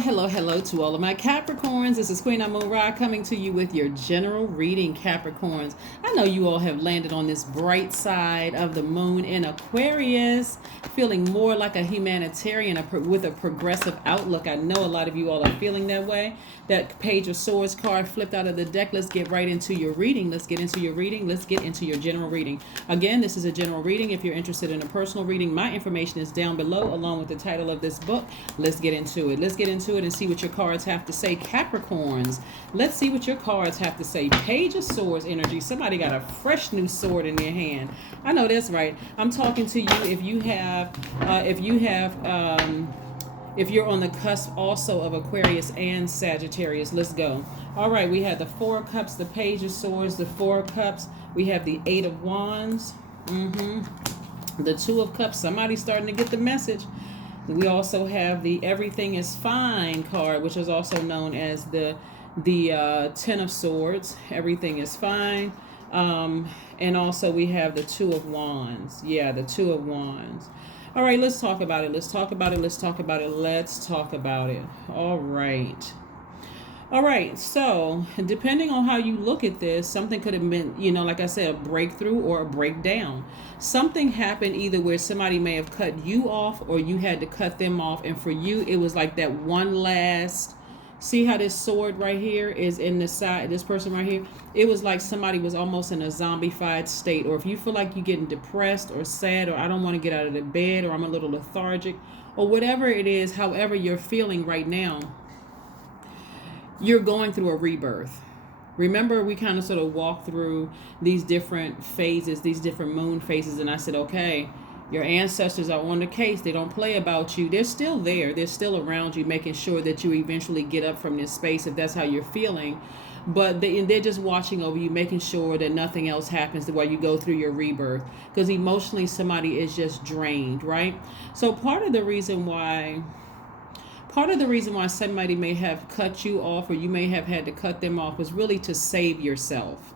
Hello to all of my Capricorns. This is Queen Amun-Ra coming to you with your general reading, Capricorns. I know you all have landed on this bright side of the moon in Aquarius, feeling more like a humanitarian with a progressive outlook. I know a lot of you all are feeling that way. That Page of Swords card flipped out of the deck. Let's get right into your reading. Let's get into your general reading. Again, this is a general reading. If you're interested in a personal reading, my information is down below along with the title of this book. Let's get into it. Let's get into it and see what your cards have to say. Capricorns, let's see what your cards have to say. Page of Swords energy. Somebody got a fresh new sword in their hand. I know that's right. I'm talking to you if you're on the cusp also of Aquarius and Sagittarius. Let's go. All right, we have the Four of Cups, the Page of Swords, the Four of Cups. We have the Eight of Wands. The Two of Cups. Somebody's starting to get the message. We also have the Everything is Fine card, which is also known as the Ten of Swords. Everything is fine. And also we have the Two of Wands. Yeah, the Two of Wands. All right, let's talk about it. Let's talk about it. All right, so depending on how you look at this, something could have been, like I said, a breakthrough or a breakdown. Something happened either where somebody may have cut you off or you had to cut them off. And for you, it was like that one last, see how this sword right here is in the side, this person right here? It was like somebody was almost in a zombified state. Or if you feel like you're getting depressed or sad, or I don't want to get out of the bed, or I'm a little lethargic, or whatever it is, however you're feeling right now, you're going through a rebirth. Remember, we kind of sort of walked through these different phases, these different moon phases, and I said, okay, your ancestors are on the case. They don't play about you. They're still there. They're still around you, making sure that you eventually get up from this space if that's how you're feeling. But they're just watching over you, making sure that nothing else happens while you go through your rebirth. Because emotionally, somebody is just drained, right? So part of the reason why somebody may have cut you off or you may have had to cut them off was really to save yourself.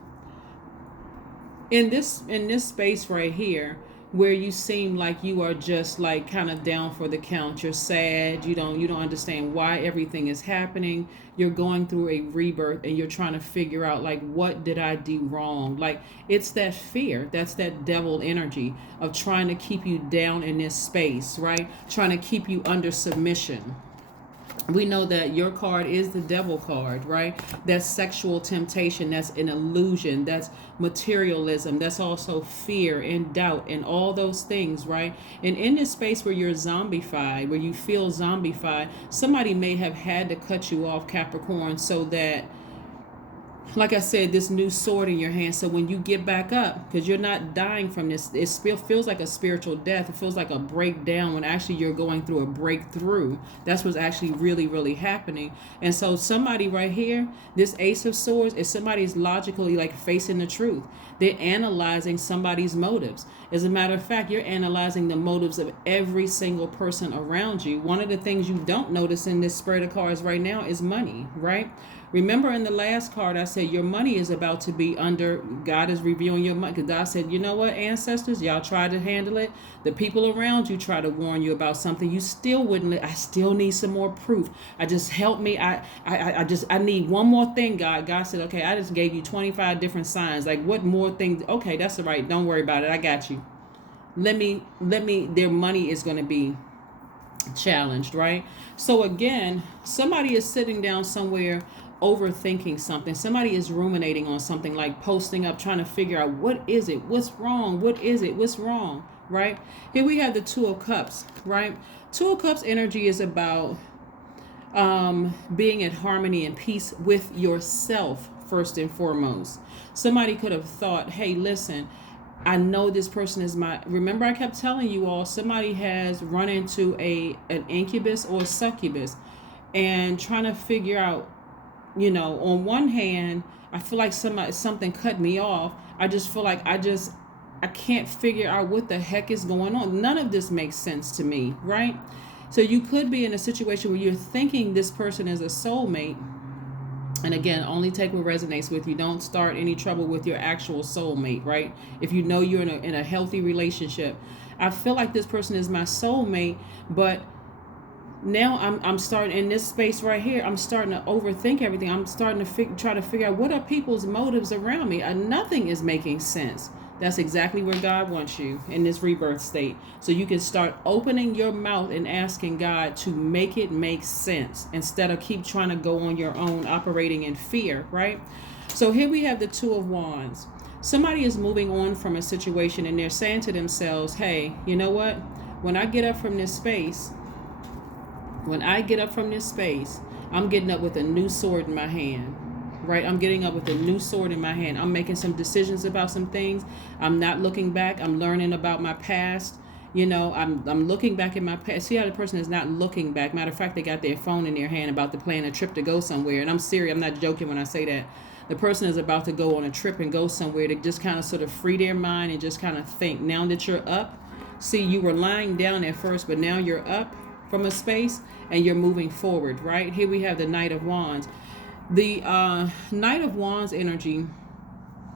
In this space right here, where you seem like you are just like kind of down for the count, you're sad, you don't understand why everything is happening, you're going through a rebirth and you're trying to figure out, like, what did I do wrong? Like, it's that fear, that's that devil energy of trying to keep you down in this space, right? Trying to keep you under submission. We know that your card is the devil card, right? That's sexual temptation. That's an illusion. That's materialism. That's also fear and doubt and all those things, right? And in this space where you're zombified, where you feel zombified, somebody may have had to cut you off, Capricorn, so that, like I said, this new sword in your hand, so when you get back up, because you're not dying from this, it feels like a spiritual death. It feels like a breakdown when actually you're going through a breakthrough. That's what's actually really, really happening. And so somebody right here, this Ace of Swords, is somebody's logically like facing the truth. They're analyzing somebody's motives. As a matter of fact, you're analyzing the motives of every single person around you. One of the things you don't notice in this spread of cards right now is money, right? Remember in the last card, I said your money is about to be under, God is reviewing your money. Because God said, you know what, ancestors, y'all try to handle it. The people around you try to warn you about something. You still wouldn't. I still need some more proof. I just help me. I need one more thing, God. God said, okay, I just gave you 25 different signs. Like, what more things? Okay, that's all right. Don't worry about it. I got you. Their money is going to be challenged, right? So again, somebody is sitting down somewhere overthinking something. Somebody is ruminating on something, like posting up, trying to figure out, what is it? What's wrong? What is it? What's wrong? Right? Here we have the Two of Cups, right? Two of Cups energy is about being in harmony and peace with yourself first and foremost. Somebody could have thought, hey, listen, I know this person is remember I kept telling you all, somebody has run into an incubus or a succubus and trying to figure out, on one hand, I feel like something cut me off. I just feel like I can't figure out what the heck is going on. None of this makes sense to me, right? So you could be in a situation where you're thinking this person is a soulmate. And again, only take what resonates with you. Don't start any trouble with your actual soulmate, right? If you know you're in a healthy relationship. I feel like this person is my soulmate, but now I'm starting in this space right here. I'm starting to overthink everything. I'm starting to try to figure out what are people's motives around me. Nothing is making sense. That's exactly where God wants you, in this rebirth state. So you can start opening your mouth and asking God to make it make sense, instead of keep trying to go on your own, operating in fear, right? So here we have the Two of Wands. Somebody is moving on from a situation, and they're saying to themselves, hey, you know what? When I get up from this space, I'm getting up with a new sword in my hand, right? I'm getting up with a new sword in my hand. I'm making some decisions about some things. I'm not looking back. I'm learning about my past. You know, I'm looking back at my past. See how the person is not looking back. Matter of fact, they got their phone in their hand about to plan a trip to go somewhere. And I'm serious. I'm not joking when I say that. The person is about to go on a trip and go somewhere to just kind of sort of free their mind and just kind of think. Now that you're up, see, you were lying down at first, but now you're up from a space and you're moving forward, right? Here we have the Knight of Wands. The Knight of Wands energy,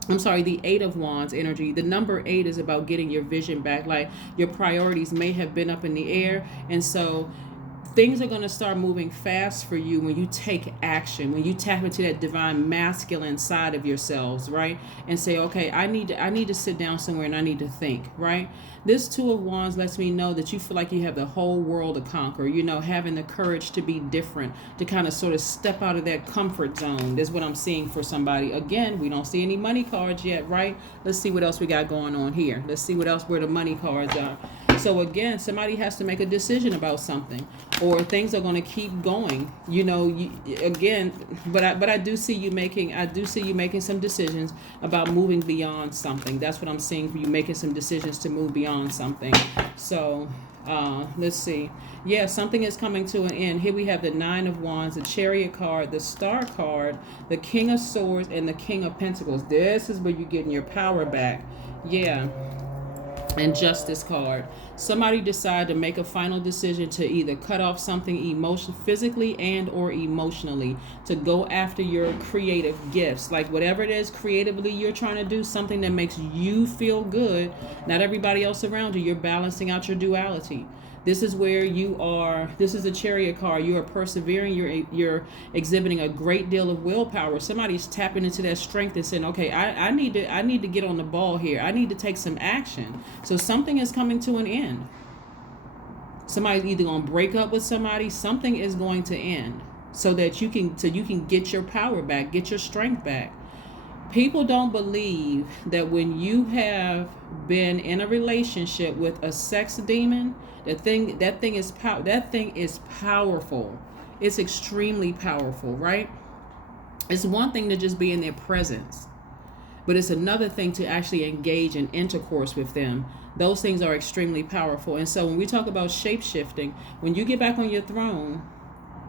the 8 of Wands energy. The number 8 is about getting your vision back. Like, your priorities may have been up in the air, and so things are going to start moving fast for you when you take action, when you tap into that divine masculine side of yourselves, right? And say, okay, I need to sit down somewhere and I need to think, right? This Two of Wands lets me know that you feel like you have the whole world to conquer, you know, having the courage to be different, to kind of sort of step out of that comfort zone. That's what I'm seeing for somebody. Again, we don't see any money cards yet, right? Let's see what else we got going on here. Let's see what else, where the money cards are. So again, somebody has to make a decision about something, or things are going to keep going, you know, but I do see you making some decisions about moving beyond something. That's what I'm seeing for you, making some decisions to move beyond something. So let's see. Yeah, something is coming to an end. Here we have the Nine of Wands, the Chariot card, the Star card, the King of Swords, and the King of Pentacles. This is where you're getting your power back. Yeah. And Justice card. Somebody decide to make a final decision to either cut off something physically and or emotionally, to go after your creative gifts, like whatever it is creatively you're trying to do, something that makes you feel good, not everybody else around you. You're balancing out your duality. This is where you are. This is a Chariot card. You are persevering. You're exhibiting a great deal of willpower. Somebody's tapping into that strength and saying, okay, I need to get on the ball here. I need to take some action. So something is coming to an end. Somebody's either going to break up with somebody. Something is going to end so that you can get your power back, get your strength back. People don't believe that when you have been in a relationship with a sex demon, that thing is powerful. It's extremely powerful, right? It's one thing to just be in their presence, but it's another thing to actually engage in intercourse with them. Those things are extremely powerful. And so when we talk about shape-shifting, when you get back on your throne,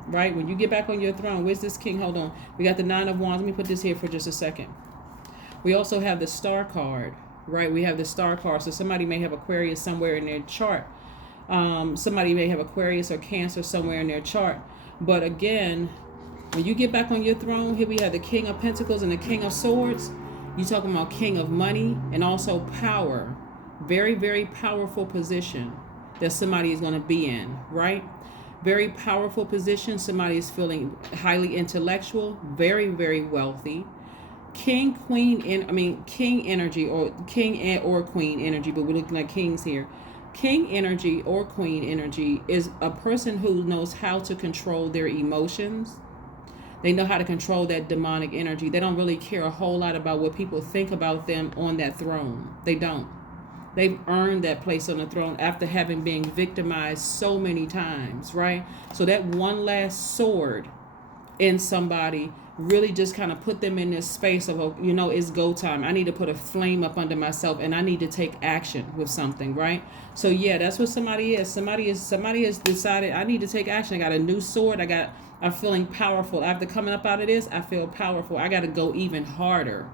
right? When you get back on your throne, where's this king? Hold on. We got the Nine of Wands. Let me put this here for just a second. We also have the Star card, right? We have the Star card. So somebody may have Aquarius somewhere in their chart. Somebody may have Aquarius or Cancer somewhere in their chart. But again, when you get back on your throne, here we have the King of Pentacles and the King of Swords. You're talking about King of Money and also power. Very, very powerful position that somebody is going to be in, right? Very powerful position. Somebody is feeling highly intellectual, very, very wealthy. King energy, or king or queen energy, but we're looking at kings here. King energy or queen energy is a person who knows how to control their emotions. They know how to control that demonic energy. They don't really care a whole lot about what people think about them on that throne. They don't. They've earned that place on the throne after having been victimized so many times, right? So that one last sword in somebody really just kind of put them in this space of, you know, it's go time. I need to put a flame up under myself and I need to take action with something, right? So yeah, that's what somebody is. Somebody has decided, I need to take action. I got a new sword. I'm feeling powerful. After coming up out of this, I feel powerful. I got to go even harder.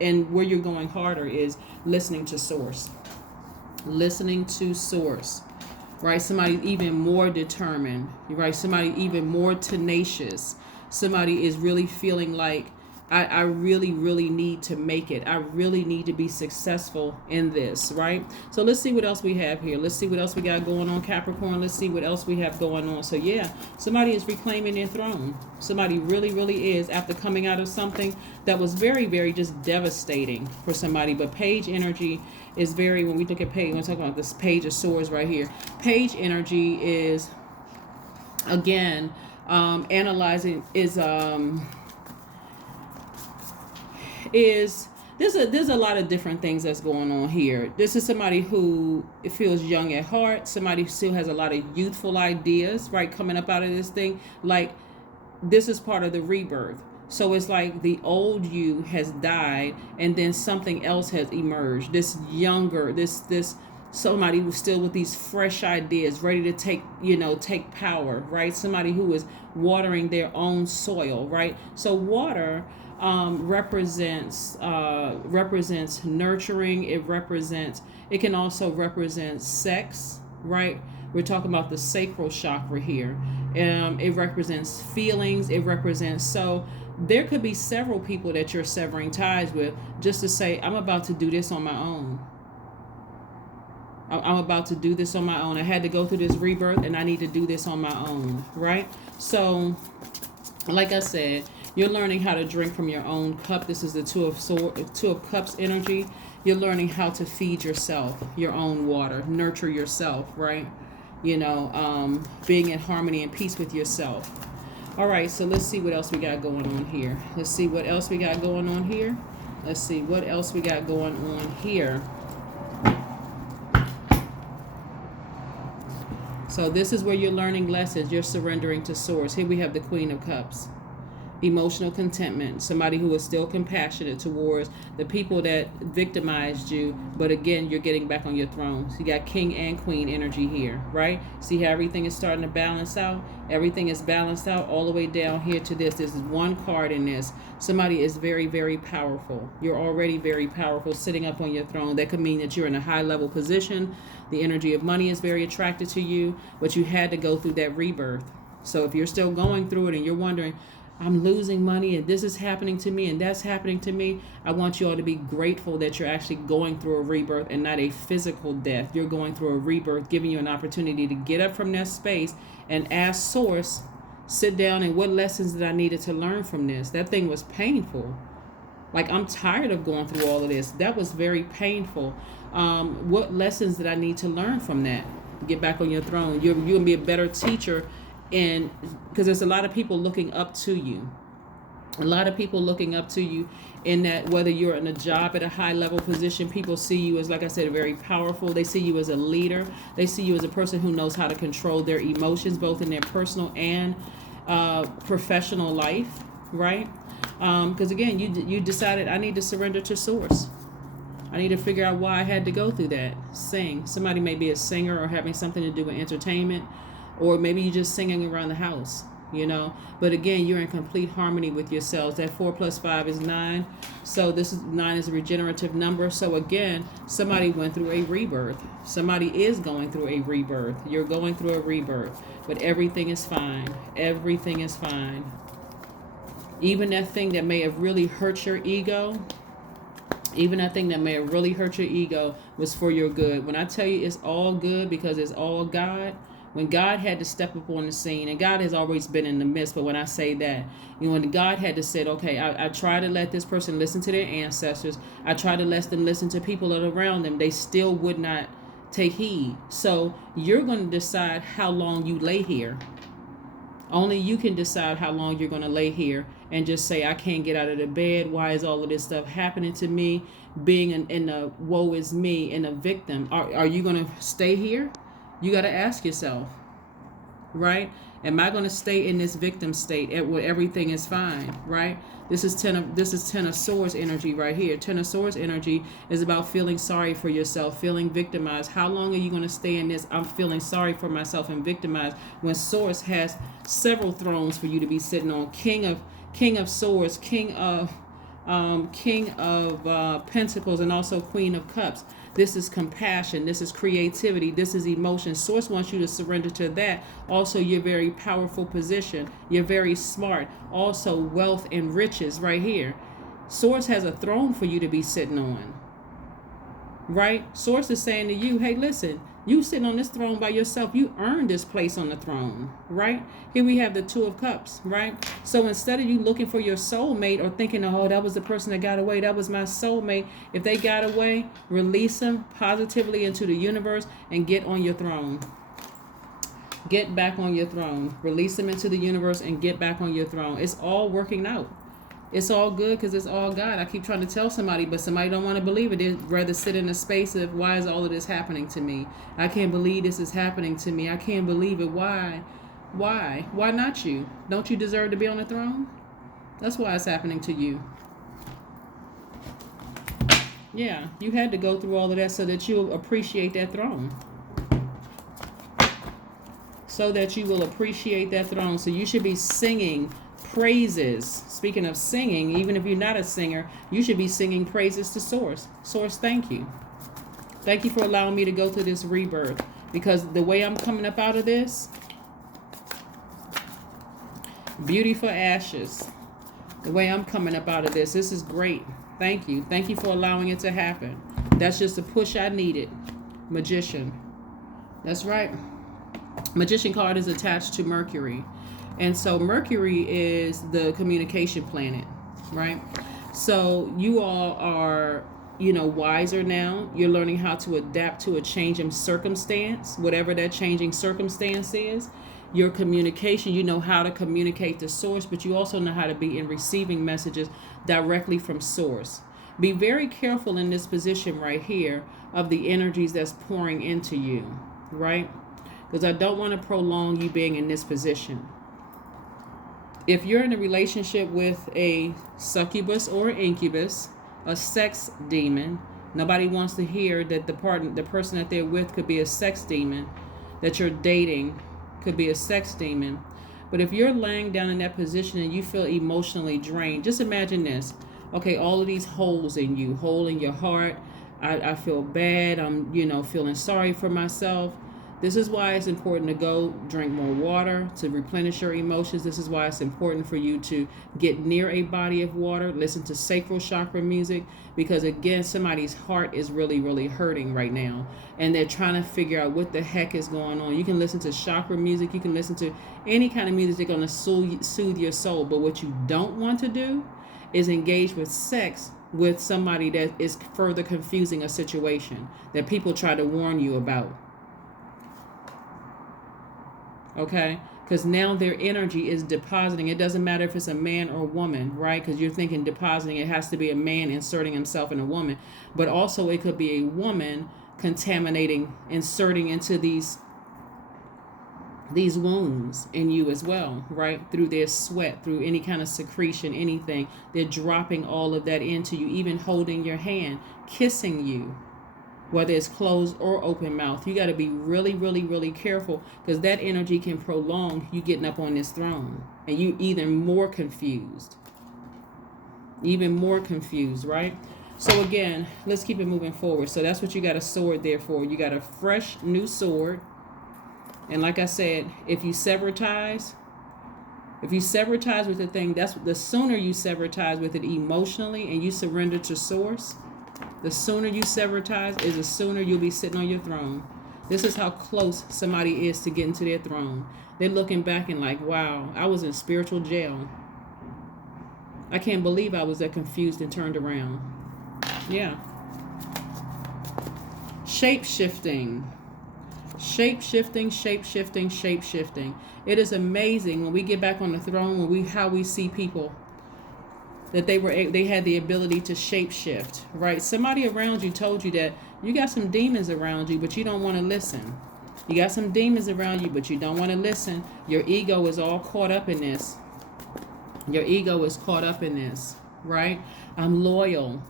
And where you're going harder is listening to source. Right? Somebody even more determined, right? Somebody even more tenacious. Somebody is really feeling like, I really, really need to make it. I really need to be successful in this, right? So let's see what else we have here. Let's see what else we got going on, Capricorn. Let's see what else we have going on. So yeah, somebody is reclaiming their throne. Somebody really, really is, after coming out of something that was very, very just devastating for somebody. But page energy is very, when we look at page, we're talking about this page of swords right here. Page energy is, again, analyzing, is there's a lot of different things that's going on here. This is somebody who feels young at heart, somebody who still has a lot of youthful ideas, right, coming up out of this thing. Like, this is part of the rebirth. So it's like the old you has died and then something else has emerged. This younger, this somebody who's still with these fresh ideas, ready to take power, right? Somebody who is watering their own soil, right? So water represents nurturing. It can also represent sex, right? We're talking about the sacral chakra here. It represents feelings. It represents, so there could be several people that you're severing ties with, just to say, I'm about to do this on my own. I'm about to do this on my own. I had to go through this rebirth and I need to do this on my own, right? So, like I said, you're learning how to drink from your own cup. This is the Two of Cups energy. You're learning how to feed yourself, your own water, nurture yourself, right? Being in harmony and peace with yourself. All right, so let's see what else we got going on here. Let's see what else we got going on here. Let's see what else we got going on here. So this is where you're learning lessons. You're surrendering to source. Here we have the Queen of Cups. Emotional contentment. Somebody who is still compassionate towards the people that victimized you. But again, you're getting back on your throne. So you got King and Queen energy here, right? See how everything is starting to balance out? Everything is balanced out all the way down here to this. This is one card in this. Somebody is very, very powerful. You're already very powerful sitting up on your throne. That could mean that you're in a high level position. The energy of money is very attracted to you, but you had to go through that rebirth. So if you're still going through it and you're wondering, I'm losing money and this is happening to me and that's happening to me, I want you all to be grateful that you're actually going through a rebirth and not a physical death. You're going through a rebirth, giving you an opportunity to get up from that space and ask source, sit down, and what lessons did I needed to learn from this? That thing was painful. Like, I'm tired of going through all of this. That was very painful. What lessons did I need to learn from that? Get back on your throne. You're going to be a better teacher, and because there's a lot of people looking up to you. A lot of people looking up to you in that, whether you're in a job at a high level position, people see you as, like I said, very powerful. They see you as a leader. They see you as a person who knows how to control their emotions, both in their personal and professional life, right? Because again, you decided, I need to surrender to source. I need to figure out why I had to go through that. Sing. Somebody may be a singer or having something to do with entertainment, or maybe you're just singing around the house, But again, you're in complete harmony with yourselves. That 4 + 5 is 9. So 9 is a regenerative number. So again, somebody went through a rebirth. Somebody is going through a rebirth. You're going through a rebirth. But everything is fine. Everything is fine. Even that thing that may have really hurt your ego, was for your good. When I tell you it's all good because it's all God, when God had to step up on the scene, and God has always been in the midst, but when I say that, when God had to say, okay, I try to let this person listen to their ancestors. I try to let them listen to people that are around them. They still would not take heed. So you're going to decide how long you lay here. Only you can decide how long you're going to lay here and just say, I can't get out of the bed. Why is all of this stuff happening to me? Being in a woe is me and a victim. Are you going to stay here? You got to ask yourself, right? Am I going to stay in this victim state where everything is fine, right? This is 10 of Swords energy right here. 10 of Swords energy is about feeling sorry for yourself, feeling victimized. How long are you going to stay in this? I'm feeling sorry for myself and victimized, when Source has several thrones for you to be sitting on. King of Swords, King of King of Pentacles and also Queen of Cups. This is compassion. This is creativity. This is emotion. Source wants you to surrender to that. Also, your very powerful position. You're very smart. Also, wealth and riches right here. Source has a throne for you to be sitting on. Right? Source is saying to you, hey, listen, you sitting on this throne by yourself. You earned this place on the throne, right? Here we have the Two of Cups, right? So instead of you looking for your soulmate or thinking, oh, that was the person that got away, that was my soulmate. If they got away, release them positively into the universe and get on your throne. Get back on your throne. Release them into the universe and get back on your throne. It's all working out. It's all good because it's all God. I keep trying to tell somebody, but somebody don't want to believe it. They'd rather sit in a space of, why is all of this happening to me? I can't believe this is happening to me. I can't believe it. Why? Why? Why not you? Don't you deserve to be on the throne? That's why it's happening to you. Yeah, you had to go through all of that so that you'll appreciate that throne. So that you will appreciate that throne. So you should be singing praises. Speaking of singing, even if you're not a singer, you should be singing praises to Source. Source, thank you. Thank you for allowing me to go through this rebirth. Because the way I'm coming up out of this, beauty for ashes. The way I'm coming up out of this is great. Thank you. Thank you for allowing it to happen. That's just a push I needed. Magician. That's right. Magician card is attached to Mercury. And so Mercury is the communication planet, right? So you all are, wiser now. You're learning how to adapt to a changing circumstance, whatever that changing circumstance is. Your communication, you know how to communicate to Source, but you also know how to be in receiving messages directly from Source. Be very careful in this position right here of the energies that's pouring into you, right? Because I don't want to prolong you being in this position. If you're in a relationship with a succubus or incubus, a sex demon, nobody wants to hear that the person that they're with could be a sex demon, that you're dating could be a sex demon. But if you're laying down in that position and you feel emotionally drained, just imagine this. Okay, all of these holes in you, hole in your heart. I feel bad. I'm, feeling sorry for myself. This is why it's important to go drink more water to replenish your emotions. This is why it's important for you to get near a body of water, listen to sacral chakra music, because again, somebody's heart is really, really hurting right now. And they're trying to figure out what the heck is going on. You can listen to chakra music. You can listen to any kind of music that's going to soothe your soul. But what you don't want to do is engage with sex with somebody that is further confusing a situation that people try to warn you about. Okay, because now their energy is depositing. It doesn't matter if it's a man or a woman, right? Because you're thinking depositing, it has to be a man inserting himself in a woman. But also it could be a woman contaminating, inserting into these wounds in you as well, right? Through their sweat, through any kind of secretion, anything. They're dropping all of that into you, even holding your hand, kissing you. Whether it's closed or open mouth. You got to be really, really, really careful, because that energy can prolong you getting up on this throne. And you even more confused. Even more confused, right? So again, let's keep it moving forward. So that's what you got a sword there for. You got a fresh new sword. And like I said, if you sever ties with the thing, that's the sooner you sever ties with it emotionally and you surrender to Source. The sooner you sever ties is the sooner you'll be sitting on your throne. This is how close somebody is to getting to their throne. They're looking back and like, wow, I was in spiritual jail. I can't believe I was that confused and turned around. Yeah. Shape-shifting. Shape-shifting, shape-shifting, shape-shifting. It is amazing when we get back on the throne, how we see people. That they had the ability to shape-shift, right? Somebody around you told you that you got some demons around you, but you don't want to listen. You got some demons around you, but you don't want to listen. Your ego is all caught up in this. Your ego is caught up in this, right? I'm loyal.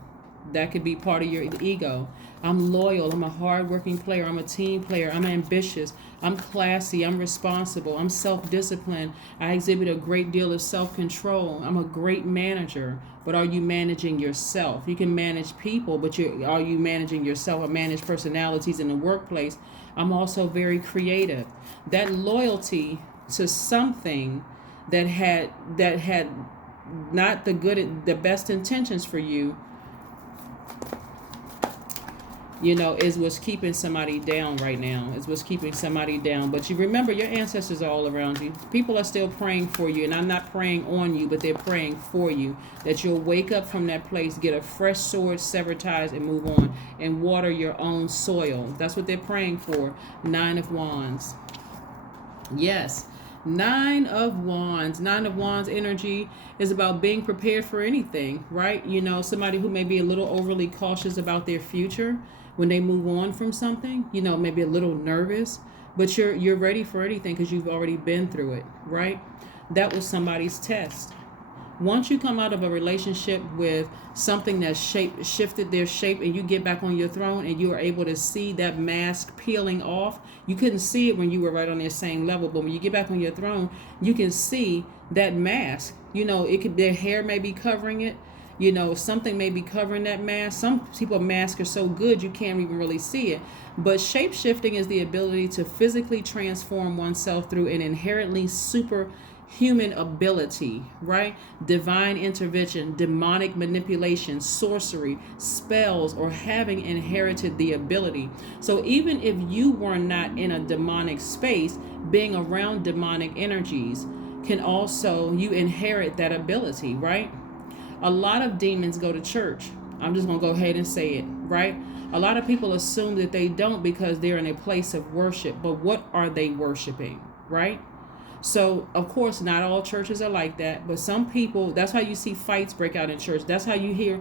That could be part of your ego. I'm loyal. I'm a hardworking player. I'm a team player. I'm ambitious. I'm classy. I'm responsible. I'm self-disciplined. I exhibit a great deal of self-control. I'm a great manager. But are you managing yourself? You can manage people, but are you managing yourself? I manage personalities in the workplace. I'm also very creative. That loyalty to something that had not the best intentions for you, is what's keeping somebody down right now. Is what's keeping somebody down. But you remember, your ancestors are all around you. People are still praying for you. And I'm not praying on you, but they're praying for you. That you'll wake up from that place, get a fresh sword, sever ties, and move on. And water your own soil. That's what they're praying for. 9 of Wands. Yes. 9 of Wands. 9 of Wands energy is about being prepared for anything, right? Somebody who may be a little overly cautious about their future when they move on from something, maybe a little nervous, but you're ready for anything because you've already been through it, right? That was somebody's test. Once you come out of a relationship with something that shifted their shape, and you get back on your throne and you are able to see that mask peeling off, you couldn't see it when you were right on their same level, but when you get back on your throne, you can see that mask. Their hair may be covering it. Something may be covering that mask. Some people's masks are so good you can't even really see it. But shape-shifting is the ability to physically transform oneself through an inherently superhuman ability, right? Divine intervention, demonic manipulation, sorcery, spells, or having inherited the ability. So even if you were not in a demonic space, being around demonic energies can also, you inherit that ability, right? A lot of demons go to church. I'm just going to go ahead and say it, right? A lot of people assume that they don't because they're in a place of worship. But what are they worshiping, right? So, of course, not all churches are like that. But some people, that's how you see fights break out in church. That's how you hear,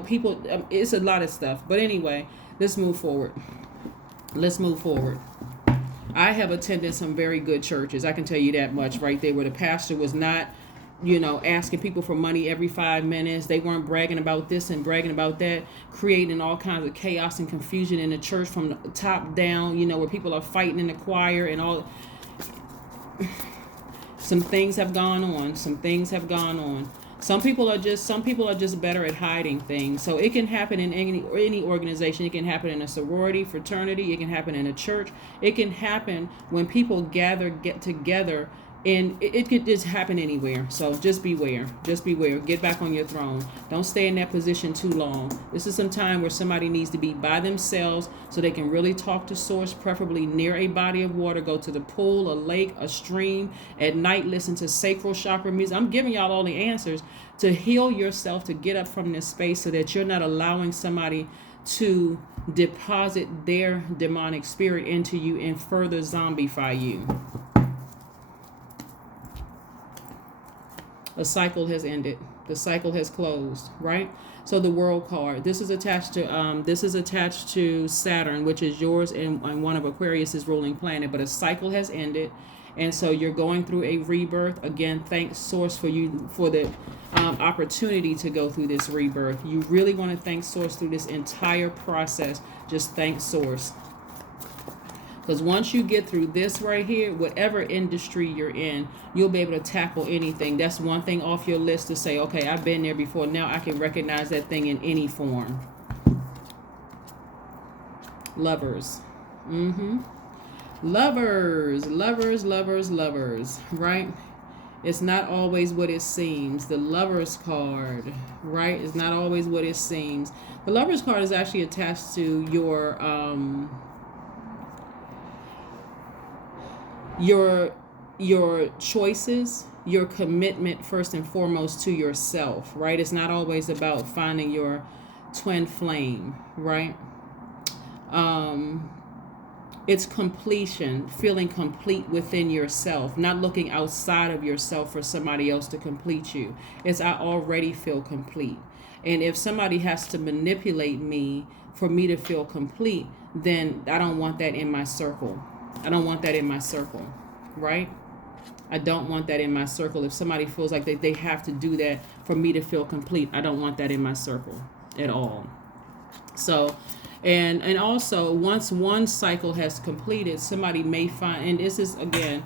people, it's a lot of stuff. But anyway, let's move forward. I have attended some very good churches. I can tell you that much right there, where the pastor was not asking people for money every 5 minutes. They weren't bragging about this and bragging about that, creating all kinds of chaos and confusion in the church from the top down, where people are fighting in the choir and all. Some things have gone on. Some people are just better at hiding things. So it can happen in any organization. It can happen in a sorority, fraternity. It can happen in a church. It can happen when people get together. And it could just happen anywhere. So just beware. Get back on your throne. Don't stay in that position too long. This is some time where somebody needs to be by themselves so they can really talk to source, preferably near a body of water. Go to the pool, a lake, a stream. At night, listen to sacral chakra music. I'm giving y'all all the answers to heal yourself, to get up from this space so that you're not allowing somebody to deposit their demonic spirit into you and further zombify you. A cycle has ended. The cycle has closed, right? So the World card. This is attached to Saturn, which is yours and one of Aquarius's ruling planet. But a cycle has ended, and so you're going through a rebirth. Again, thanks Source for the opportunity to go through this rebirth. You really want to thank Source through this entire process. Just thank Source. Because once you get through this right here, whatever industry you're in, you'll be able to tackle anything. That's one thing off your list to say, okay, I've been there before. Now I can recognize that thing in any form. Lovers. Lovers, right? It's not always what it seems. The Lovers card, right? It's not always what it seems. The Lovers card is actually attached to your choices, your commitment first and foremost to yourself, right? It's not always about finding your twin flame, right? It's completion, feeling complete within yourself, not looking outside of yourself for somebody else to complete you. It's I already feel complete. And if somebody has to manipulate me for me to feel complete, then I don't want that in my circle. Right? I don't want that in my circle. If somebody feels like they have to do that for me to feel complete, I don't want that in my circle at all. So And also, once one cycle has completed, somebody may find, and this is again,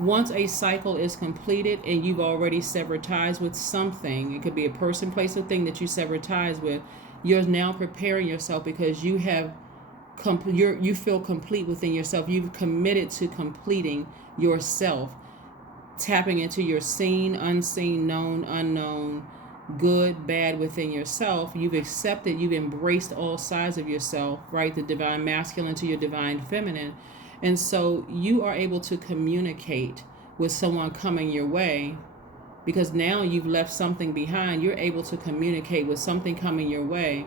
once a cycle is completed and you've already severed ties with something, it could be a person, place, or thing that you severed ties with, you're now preparing yourself because you have you feel complete within yourself. You've committed to completing yourself, tapping into your seen, unseen, known, unknown, good, bad within yourself. You've accepted, you've embraced all sides of yourself, right? The divine masculine to your divine feminine. And so you are able to communicate with someone coming your way because now you've left something behind. You're able to communicate with something coming your way,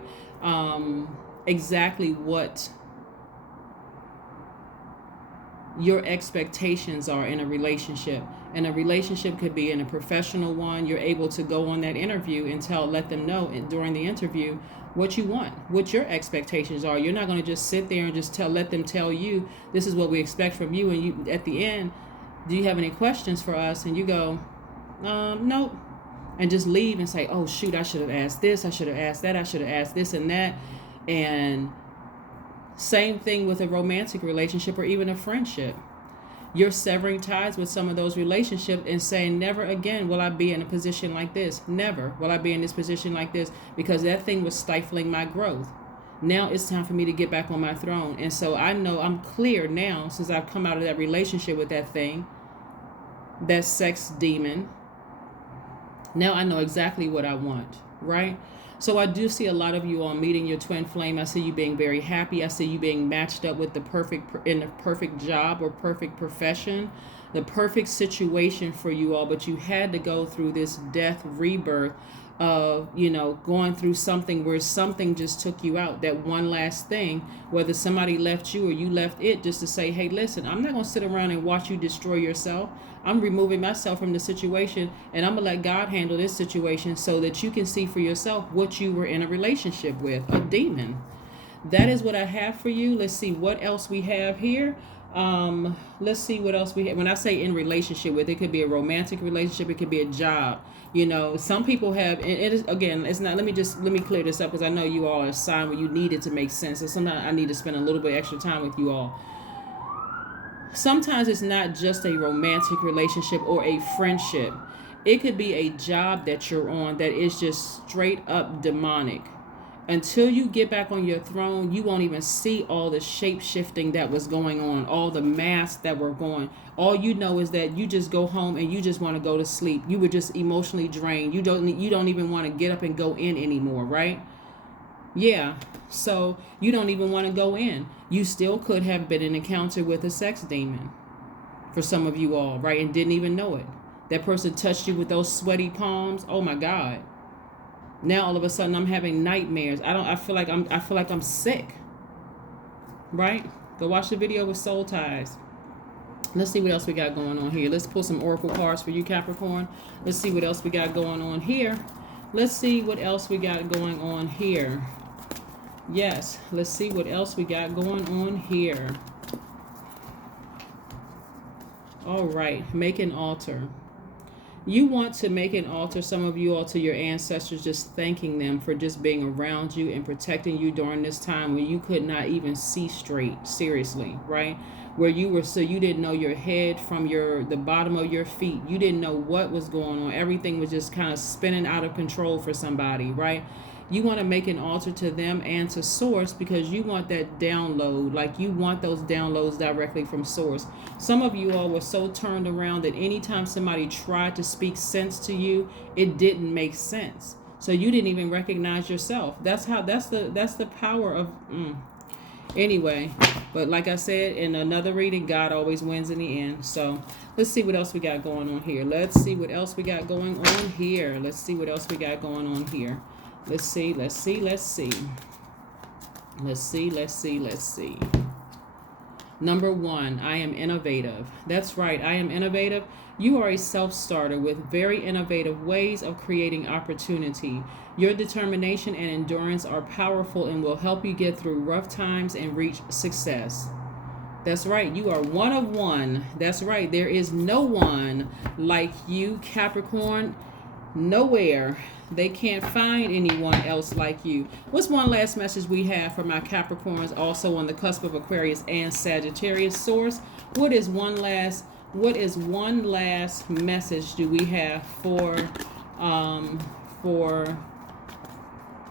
exactly what your expectations are in a relationship. And a relationship could be in a professional one. You're able to go on that interview and let them know during the interview what you want, what your expectations are. You're not going to just sit there and just let them tell you this is what we expect from you. And you, at the end, do you have any questions for us? And you go, nope. And just leave and say, oh shoot, I should have asked this, I should have asked that, I should have asked this and that. And same thing with a romantic relationship or even a friendship. You're severing ties with some of those relationships and saying, never again will I be in a position like this. Never will I be in this position like this because that thing was stifling my growth. Now it's time for me to get back on my throne. And so I know I'm clear now since I've come out of that relationship with that thing, that sex demon. Now I know exactly what I want, right? So I do see a lot of you all meeting your twin flame. I see you being very happy. I see you being matched up with the perfect job or perfect profession, the perfect situation for you all. But you had to go through this death rebirth of, going through something where something just took you out. That one last thing, whether somebody left you or you left it, just to say, hey, listen, I'm not going to sit around and watch you destroy yourself. I'm removing myself from the situation and I'm going to let God handle this situation so that you can see for yourself what you were in a relationship with, a demon. That is what I have for you. Let's see what else we have here. Let's see what else we have. When I say in relationship with, it could be a romantic relationship. It could be a job. Some people have, and it is, again, it's not, let me clear this up because I know you all are assigned where you need it to make sense. So sometimes I need to spend a little bit extra time with you all. Sometimes it's not just a romantic relationship or a friendship. It could be a job that you're on that is just straight up demonic. Until you get back on your throne, you won't even see all the shape-shifting that was going on, all the masks that were going. All you know is that you just go home and you just want to go to sleep. You were just emotionally drained. You don't even want to get up and go in anymore, right? Yeah. So you don't even want to go in. You still could have been in an encounter with a sex demon for some of you all, right? And didn't even know it. That person touched you with those sweaty palms. Oh my God. Now all of a sudden I'm having nightmares. I feel like I'm sick. Right? Go watch the video with Soul Ties. Let's see what else we got going on here. Let's pull some oracle cards for you, Capricorn. Let's see what else we got going on here. Let's see what else we got going on here. Yes, let's see what else we got going on here. All right, make an altar. You want to make an altar, some of you all, to your ancestors, just thanking them for just being around you and protecting you during this time when you could not even see straight, seriously, right? Where you were, so you didn't know your head from the bottom of your feet. You didn't know what was going on. Everything was just kind of spinning out of control for somebody, right? You want to make an altar to them and to source because you want that download. Like you want those downloads directly from source. Some of you all were so turned around that anytime somebody tried to speak sense to you, it didn't make sense. So you didn't even recognize yourself. That's the power of anyway. But like I said in another reading, God always wins in the end. So let's see what else we got going on here. Let's see what else we got going on here. Let's see what else we got going on here. Let's see. Number 1, I am innovative. That's right, I am innovative. You are a self-starter with very innovative ways of creating opportunity. Your determination and endurance are powerful and will help you get through rough times and reach success. That's right, you are one of one. That's right, there is no one like you, Capricorn. nowhere. They can't find anyone else like you. What's one last message we have for my Capricorns, also on the cusp of Aquarius and Sagittarius? Source, what is one last message do we have for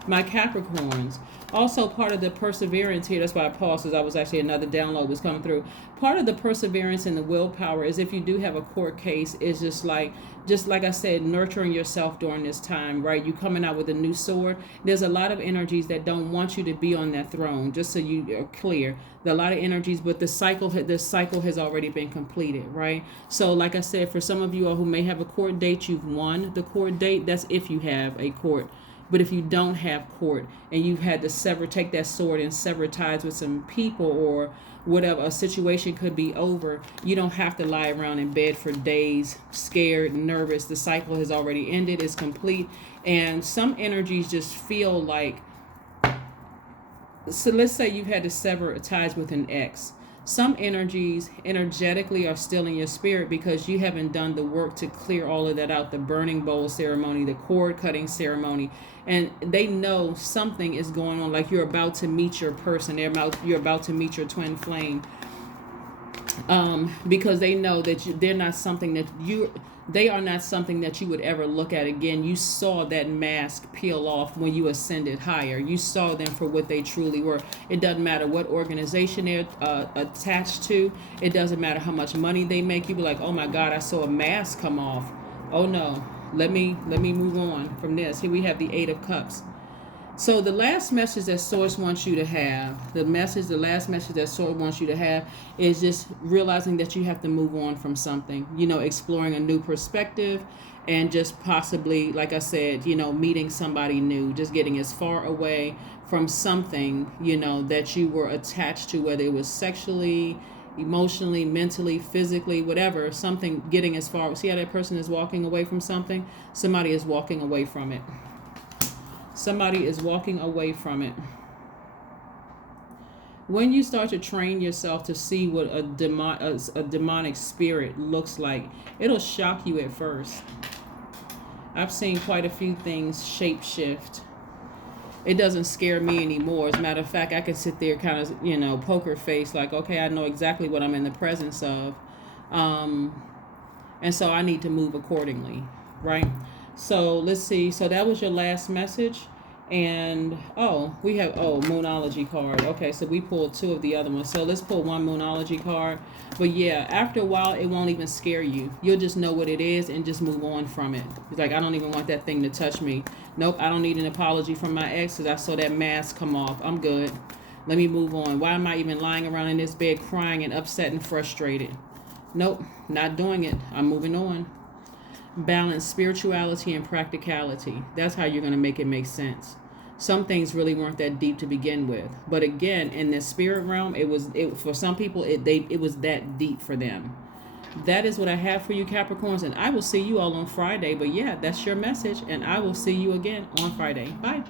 my Capricorns? Also, part of the perseverance here, that's why I paused, because I was actually, another download was coming through. Part of the perseverance and the willpower is, if you do have a court case, is just like I said, nurturing yourself during this time, right? You coming out with a new sword. There's a lot of energies that don't want you to be on that throne, just so you are clear. There are a lot of energies, but this cycle has already been completed, right? So like I said, for some of you all who may have a court date, you've won the court date. That's if you have a court. But if you don't have court and you've had to take that sword and sever ties with some people or whatever, a situation could be over. You don't have to lie around in bed for days, scared, nervous. The cycle has already ended, it's complete. And some energies just feel like, so let's say you've had to sever ties with an ex. Some energies energetically are still in your spirit because you haven't done the work to clear all of that out. The burning bowl ceremony, the cord cutting ceremony. And they know something is going on, like you're about to meet your person. You're about to meet your twin flame. Because they know that they are not something that you would ever look at again. You saw that mask peel off when you ascended higher. You saw them for what they truly were. It doesn't matter what organization they're attached to. It doesn't matter how much money they make. You be like, oh my God, I saw a mask come off. Oh no, let me move on from this. Here we have the 8 of Cups. So the last message that Source wants you to have, the last message that Source wants you to have is just realizing that you have to move on from something, exploring a new perspective, and just possibly, like I said, meeting somebody new, just getting as far away from something, that you were attached to, whether it was sexually, emotionally, mentally, physically, whatever, something, getting as far. See how that person is walking away from something? Somebody is walking away from it. Somebody is walking away from it. When you start to train yourself to see what a demonic spirit looks like, it'll shock you at first. I've seen quite a few things shapeshift. It doesn't scare me anymore. As a matter of fact, I can sit there kind of, poker face, like, okay, I know exactly what I'm in the presence of. And so I need to move accordingly, right? So let's see. So that was your last message. And we have Moonology card. Okay, so we pulled 2 of the other ones. So let's pull 1 Moonology card. But yeah, after a while, it won't even scare you. You'll just know what it is and just move on from it. It's like, I don't even want that thing to touch me. Nope, I don't need an apology from my ex because I saw that mask come off. I'm good. Let me move on. Why am I even lying around in this bed crying and upset and frustrated? Nope, not doing it. I'm moving on. Balance spirituality and practicality. That's how you're going to make it make sense. Some things really weren't that deep to begin with, but again, in the spirit realm, it for some people it was that deep for them. That is what I have for you, Capricorns, and I will see you all on Friday. But yeah, that's your message, and I will see you again on Friday. Bye.